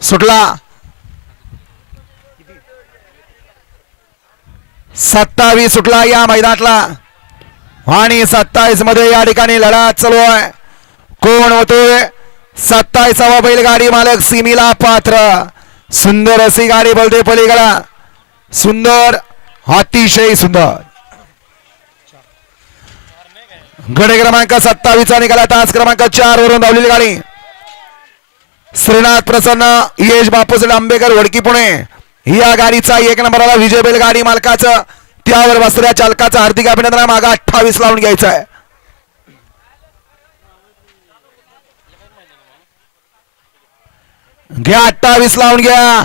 सुटला 27 सुटला या मैदानातला आणि 27 मध्ये या ठिकाणी लढा चालू आहे. कोण होतोय 27वा बैलगाडी मालक सिमीला पात्र. सुंदर अशी गाडी बोलते पलीकडा. सुंदर अतिशय सुंदर गड क्रमांक 27 चा निघाला. तास क्रमांक 4 वरून धावलेली गाडी श्रीनाथ प्रसन्न यश बापूस आंबेकर वडकी पुणे या गाडीचा 1 नंबरला विजय बैलगाडी मालकाचं त्यावर बसलेल्या चालकाचं हार्दिक अभिनंदन. मागा 28 लावून घ्यायचं आहे. घ्या 28 लावून घ्या.